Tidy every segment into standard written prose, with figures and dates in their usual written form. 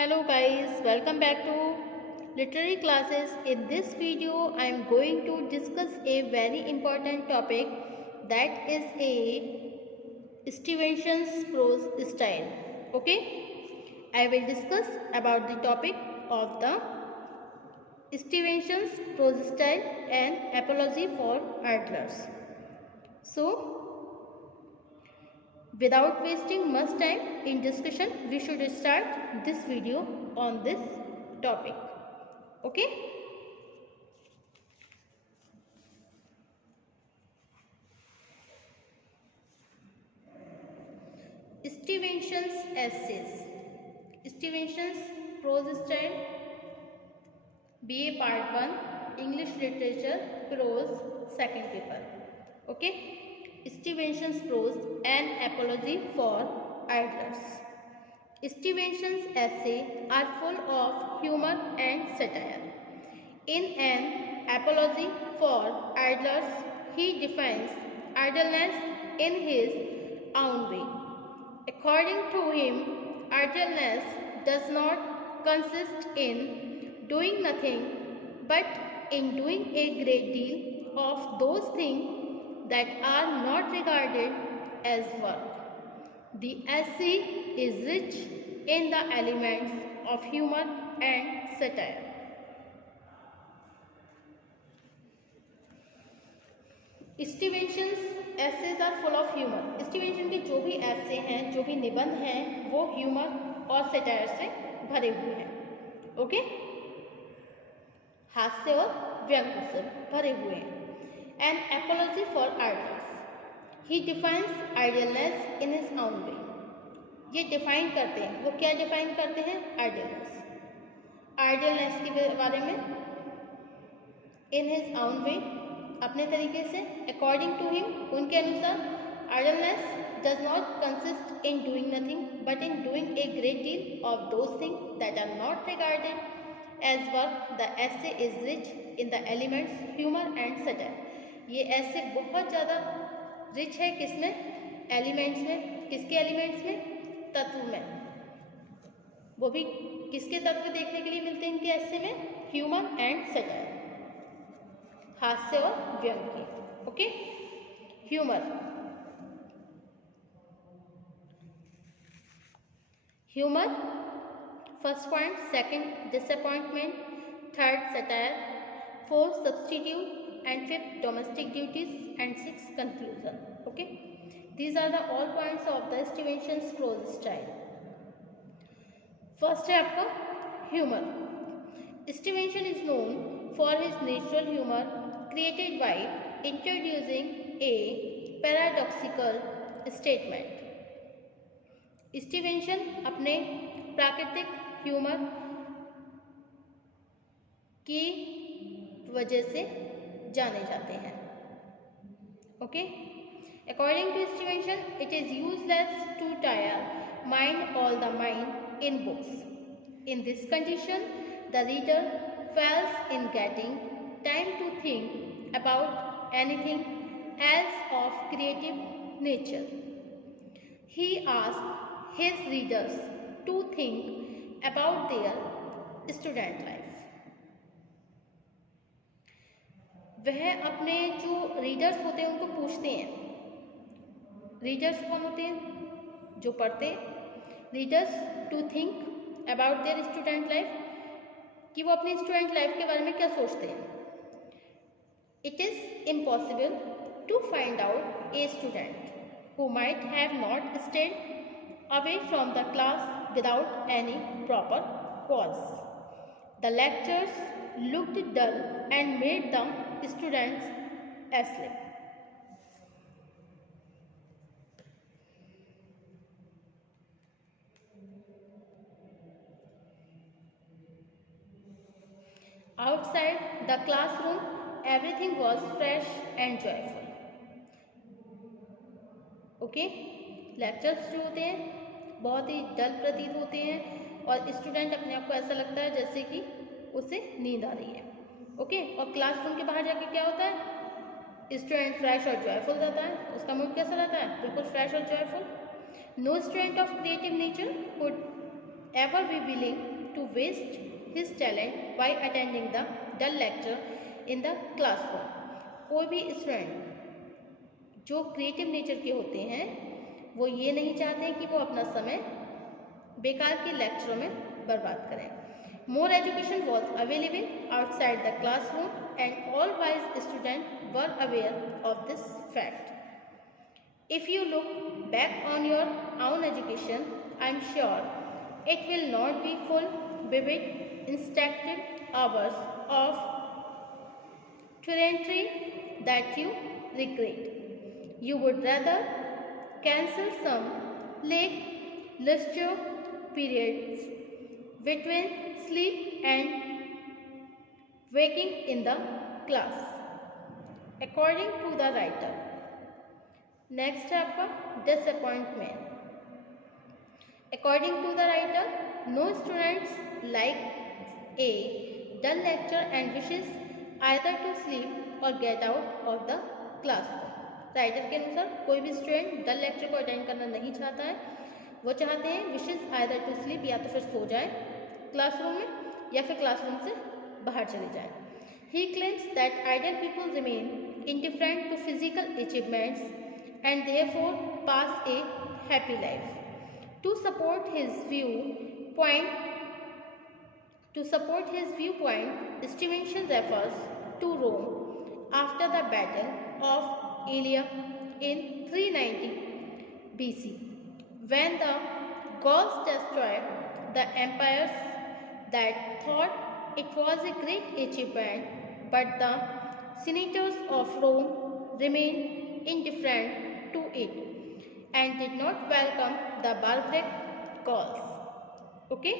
Hello guys, welcome back to literary classes. In this video I am going to discuss a very important topic, that is a Stevenson's prose style. Okay, I will discuss about the topic of the Stevenson's prose style and apology for idlers. So without wasting much time in discussion, we should start this video on this topic. Okay? Stevenson's essays. Stevenson's prose style, BA Part 1, English Literature, Prose, second paper. Okay? Stevenson's prose, an apology for idlers. Stevenson's essays are full of humor and satire. In an apology for idlers, he defines idleness in his own way. According to him, idleness does not consist in doing nothing, but in doing a great deal of those things that are not regarded as work. The essay is rich in the elements of humor and satire. Stevenson's essays are full of humour. Stevenson के जो भी ऐसे हैं, जो भी निबंध हैं, वो ह्यूमर और सटायर से भरे हुए हैं. ओके, हास्य और व्यंग से भरे हुए हैं. An apology for idlers. He defines idleness in his own way. ये डिफाइन करते हैं, वो क्या डिफाइन करते हैं? आइडियलनेस. आइडियलनेस के बारे में इन हिज ओन वे, अपने तरीके से. अकॉर्डिंग टू हिम, उनके अनुसार, idleness does not consist in doing nothing but in doing a great deal of those things that are not regarded as work. The essay is rich in the elements humour and satire. ये ऐसे बहुत ज़्यादा rich है किसमें? Elements में. किसके elements में? तत्व में. वो भी किसके तत्व देखने के लिए मिलते हैं इनके ऐसे में? ह्यूमर एंड सटायर, हास्य और व्यंग की. Okay, humour. Humour, first point. Second, disappointment. Third, satire. Fourth, substitute. And fifth, domestic duties. And six, conclusion. Okay, these are the all points of the Stevenson's prose style. First है आपका humour. Stevenson is known for his natural humor created by introducing a paradoxical statement. Stevenson अपने प्राकृतिक humour की वजह से जाने जाते हैं. Okay, according to Stevenson, it is useless to tire mind all the mind in books. In this condition, the reader fails in getting time to think about anything else of creative nature. He asks his readers to think about their student life. वह अपने जो readers होते हैं उनको पूछते हैं. Readers कौन होते हैं? जो पढ़ते हैं. Readers to think about their student life, कि वो अपनी स्टूडेंट लाइफ के बारे में क्या सोचते हैं. It is impossible to find out a student who might have not stayed away from the class without any proper cause. The lectures looked dull and made the students asleep. Outside the classroom, everything was fresh and joyful. Okay, lectures जो होते हैं बहुत ही डल प्रतीत होते हैं और student अपने आप को ऐसा लगता है जैसे कि उसे नींद आ रही है. ओके, और क्लासरूम के बाहर जाके क्या होता है? स्टूडेंट फ्रेश और जॉयफुल रहता है. उसका मूड कैसा रहता है? बिल्कुल फ्रेश और joyful. No student of creative nature could ever be willing to waste his talent by attending the dull lecture in the classroom? कोई भी स्टूडेंट जो क्रिएटिव नेचर के होते हैं वो ये नहीं चाहते कि वो अपना समय बेकार के लेक्चरों में बर्बाद करें. More education was available outside the classroom and all wise students were aware of this fact. If you look back on your own education, I am sure it will not be full, vivid, instructive hours of truantry that you regret. You would rather cancel some late leisure periods between sleep and waking in the class, according to the writer. Next है आपका disappointment. According to the writer, no students like a dull lecture and wishes either to sleep or get out of the classroom. Writer के अनुसार कोई भी student डल lecture को attend करना नहीं चाहता है. वो चाहते हैं विशेज आइदर टू स्लीप या तो फिर सो जाए क्लासरूम में या फिर क्लासरूम से बाहर चले जाए. He claims that ideal people remain indifferent to physical achievements and therefore pass a happy life. To support his viewpoint, Stevenson refers to Rome after the Battle of Ilium in 390 BC, when the Gauls destroyed the empires that thought it was a great achievement, but the senators of Rome remained indifferent to it and did not welcome the barbaric Gauls. Okay?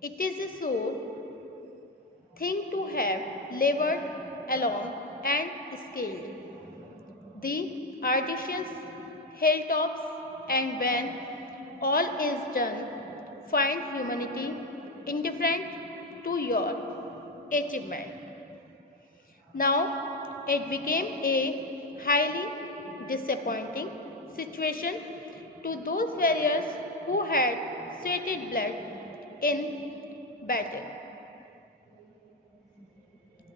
It is a sore thing to have labored along and scaled the arduous hilltops, and when all is done, find humanity indifferent to your achievement. Now, it became a highly disappointing situation to those warriors who had sweated blood in battle.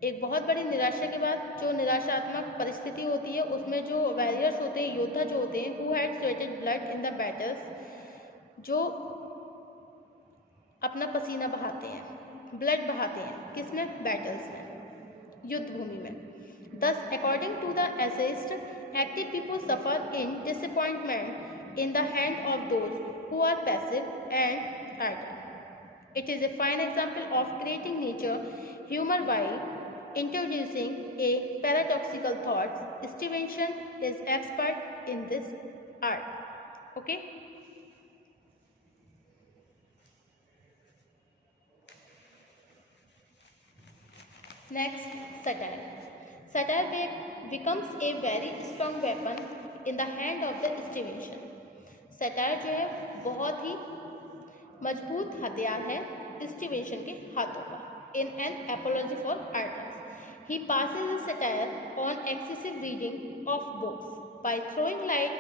एक बहुत बड़ी निराशा के बाद जो निराशात्मक परिस्थिति होती है उसमें जो वॉरियर्स होते हैं, योद्धा जो होते हैं, who had sweated blood in the battles, जो अपना पसीना बहाते हैं, ब्लड बहाते हैं, किसमें? बैटल्स में, युद्ध भूमि में. Thus, according to the essayist, active people suffer in disappointment in the hand of those who are passive and idle. It is a fine example of creating nature humor while introducing a paradoxical thought. Stevenson is expert in this art. Okay? Next, satire. Satire becomes a very strong weapon in the hand of the Stevenson. Satire जो है बहुत ही मजबूत हथियार है Stevenson के हाथों का. In an apology for artists, he passes his satire on excessive reading of books by throwing light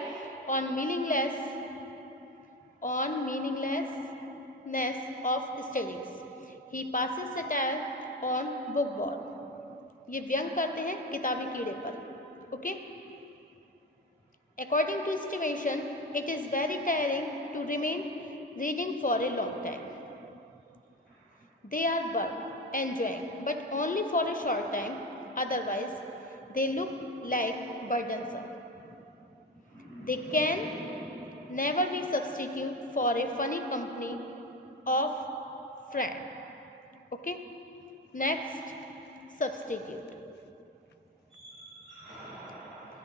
on meaninglessness of studies. He passes satire on bookworm. ये व्यंग करते हैं किताबी कीड़े पर. Okay? According to Stevenson, it is very tiring to remain reading for a long time. They are but enjoying, but only for a short time, otherwise they look like burdensome. They can never be substitute for a funny company of friend. Okay? Next, substitute.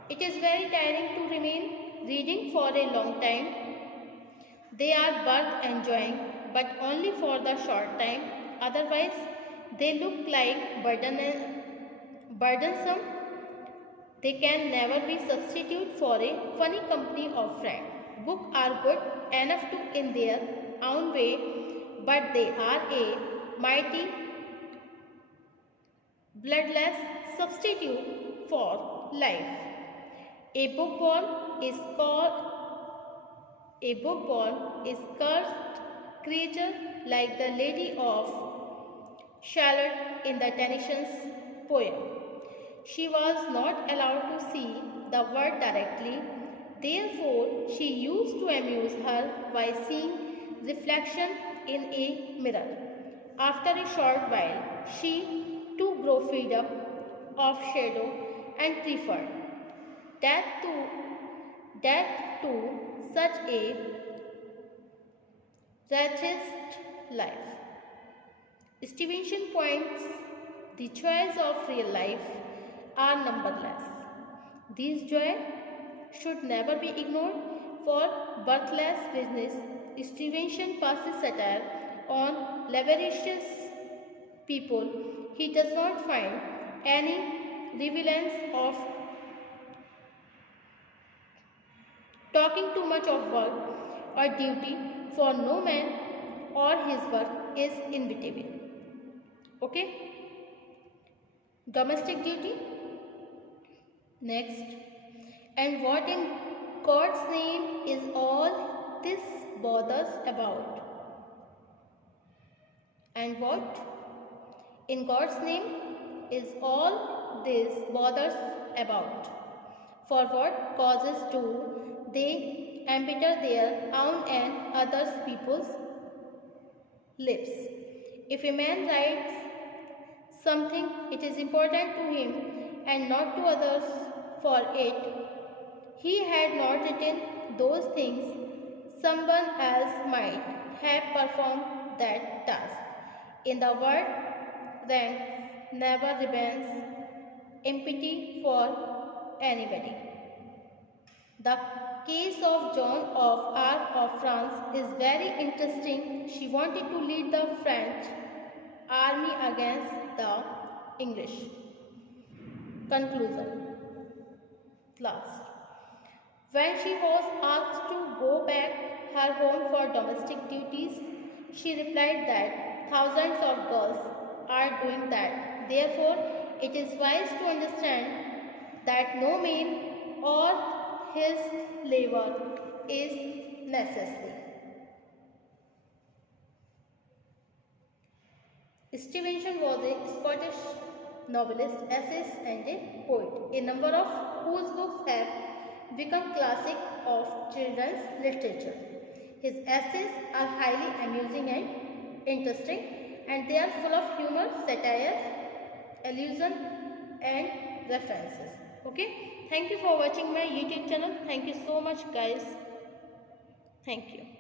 It is very tiring to remain reading for a long time. They are worth enjoying, but only for the short time. Otherwise, they look like burdensome. They can never be substitute for a funny company of friends. Books are good enough to in their own way, but they are a mighty bloodless substitute for life. A bookworm is cursed creature like the Lady of Shalott in the Tennyson's poem. She was not allowed to see the world directly, therefore she used to amuse her by seeing reflection in a mirror. After a short while, she too grew fed up of shadow and preferred death to death to such a wretched life. Stevenson points the joys of real life are numberless. These joys should never be ignored. For birthless business, Stevenson passes satire on avaricious people. He does not find any relevance of talking too much of work or duty, for no man or his work is inevitable. Okay? Domestic duty. Next. And what in God's name is all this bothers about? And what in God's name is all this bothers about? For what causes do they embitter their own and others people's lips? If a man writes something, it is important to him and not to others, for it he had not written those things, someone else might have performed that task. In the word, then never remains empty for anybody. The case of Joan of Arc of France is very interesting. She wanted to lead the French army against the English. Conclusion. Last. When she was asked to go back her home for domestic duties, she replied that thousands of girls are doing that. Therefore, it is wise to understand that no man or his labor is necessary. Stevenson was a Scottish novelist, essayist and a poet, a number of whose books have become classic of children's literature. His essays are highly amusing and interesting, and they are full of humor, satire, allusion and references. Okay, thank you for watching my YouTube channel. Thank you so much guys. Thank you.